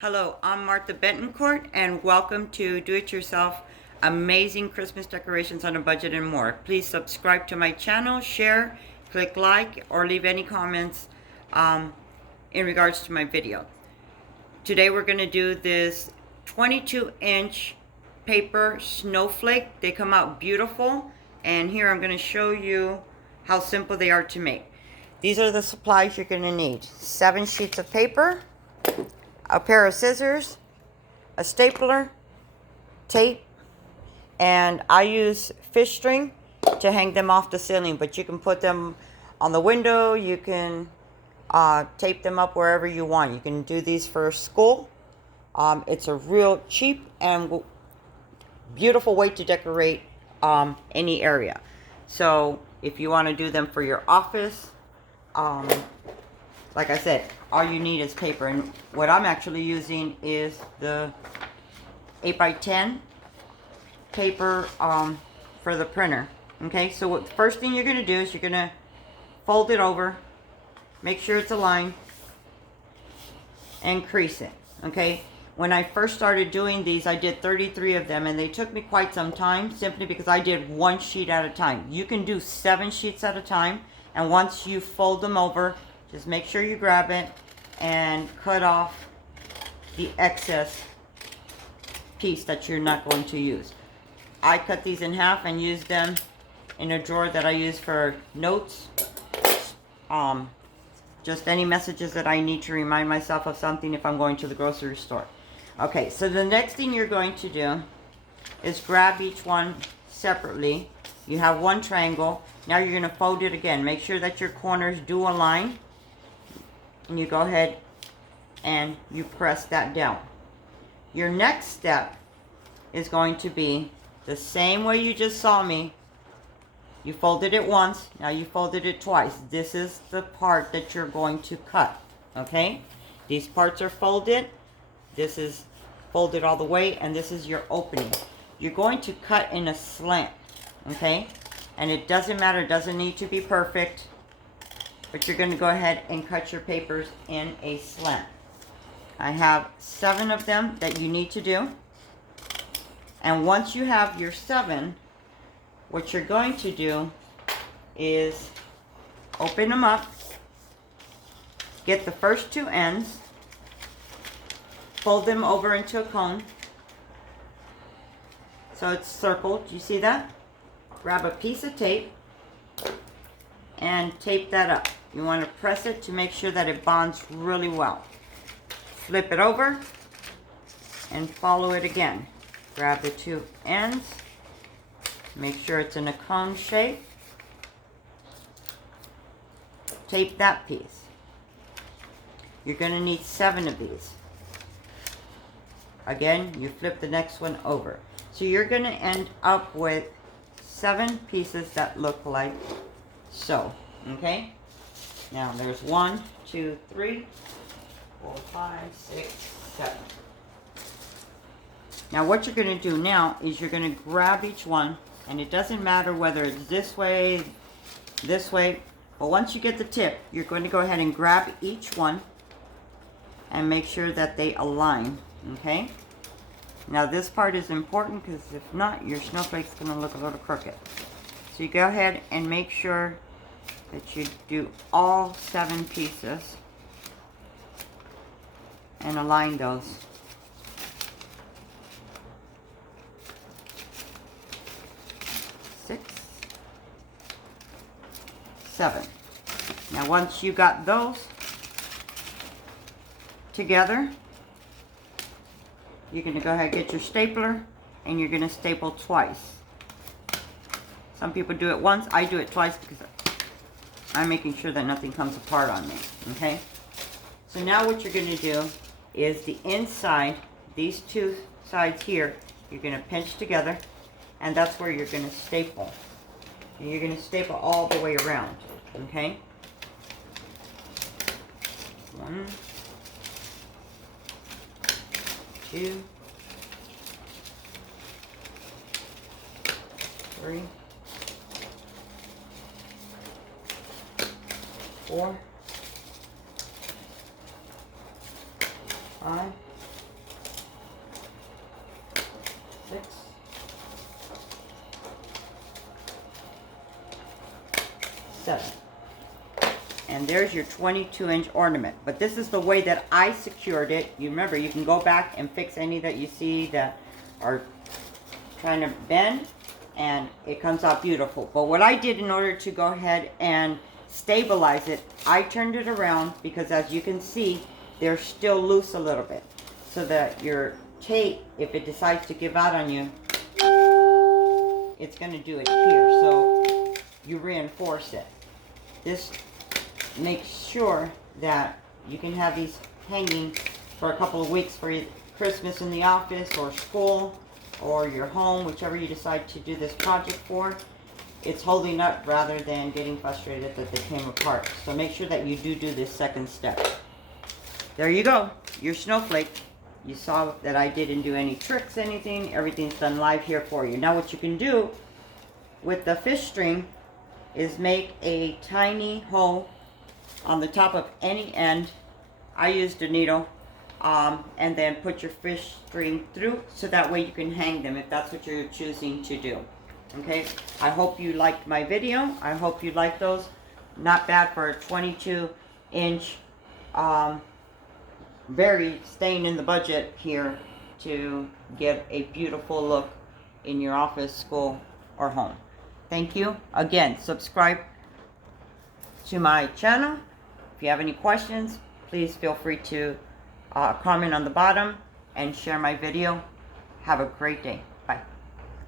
Hello, I'm Martha Bentoncourt, and welcome to Do It Yourself Amazing Christmas Decorations on a Budget and More. Please subscribe to my channel, share, click like, or leave any comments in regards to my video. Today we're going to do this 22-inch paper snowflake. They come out beautiful, and here I'm going to show you how simple they are to make. These are the supplies you're going to need. 7 sheets of paper, a pair of scissors, a stapler, tape, and I use fish string to hang them off the ceiling, but you can put them on the window, you can tape them up wherever you want. You can do these for school. It's a real cheap and beautiful way to decorate any area. So if you want to do them for your office, like I said, all you need is paper, and what I'm actually using is the 8x10 paper for the printer. Okay, so what the first thing you're going to do is you're going to fold it over, make sure it's aligned, and crease it. Okay, when I first started doing these, I did 33 of them, and they took me quite some time simply because I did 1 sheet at a time. You can do 7 sheets at a time, and once you fold them over, just make sure you grab it and cut off the excess piece that you're not going to use. I cut these in half and use them in a drawer that I use for notes. Just any messages that I need to remind myself of something if I'm going to the grocery store. Okay, so the next thing you're going to do is grab each one separately. You have one triangle. Now you're going to fold it again. Make sure that your corners do align. And you go ahead and you press that down. Your next step is going to be the same way you just saw me. You folded it once, now you folded it twice. This is the part that you're going to cut, okay? These parts are folded. This is folded all the way, and this is your opening. You're going to cut in a slant, okay? And it doesn't matter, it doesn't need to be perfect, but you're going to go ahead and cut your papers in a slant. I have 7 of them that you need to do. And once you have your 7, what you're going to do is open them up, get the first 2 ends, fold them over into a cone so it's circled. You see that? Grab a piece of tape and tape that up. You want to press it to make sure that it bonds really well. Flip it over and follow it again. Grab the 2 ends, make sure it's in a cone shape. Tape that piece. You're going to need 7 of these. Again, you flip the next one over. So you're going to end up with 7 pieces that look like so. Okay? Now there's 1, 2, 3, 4, 5, 6, 7. Now what you're going to do now is you're going to grab each one, and it doesn't matter whether it's this way, but once you get the tip, you're going to go ahead and grab each one and make sure that they align, okay? Now this part is important because if not, your snowflake's going to look a little crooked. So you go ahead and make sure that you do all 7 pieces and align those. 6, 7. Now once you got those together, you're going to go ahead and get your stapler, and you're going to staple twice. Some people do it once. I do it twice because I'm making sure that nothing comes apart on me. Okay? So now what you're going to do is the inside, these 2 sides here, you're going to pinch together, and that's where you're going to staple. And you're going to staple all the way around. Okay? 1, 2, 3, 4, 5, 6, 7. And there's your 22-inch ornament. But this is the way that I secured it. You remember, you can go back and fix any that you see that are trying to bend, and it comes out beautiful. But what I did in order to go ahead and stabilize it, I turned it around because, as you can see, they're still loose a little bit. So that your tape, if it decides to give out on you, it's going to do it here. So you reinforce it. This make sure that you can have these hanging for a couple of weeks for Christmas in the office or school or your home, whichever you decide to do this project for. It's holding up rather than getting frustrated that they came apart. So make sure that you do this second step. There you go, your snowflake. You saw that I didn't do any tricks, anything. Everything's done live here for you. Now what you can do with the fish string is make a tiny hole on the top of any end. I used a needle, and then put your fish string through so that way you can hang them if that's what you're choosing to do. Okay, I hope you liked my video. I hope you like those. Not bad for a 22-inch, very staying in the budget here to get a beautiful look in your office, school, or home. Thank you. Again, subscribe to my channel. If you have any questions, please feel free to comment on the bottom and share my video. Have a great day.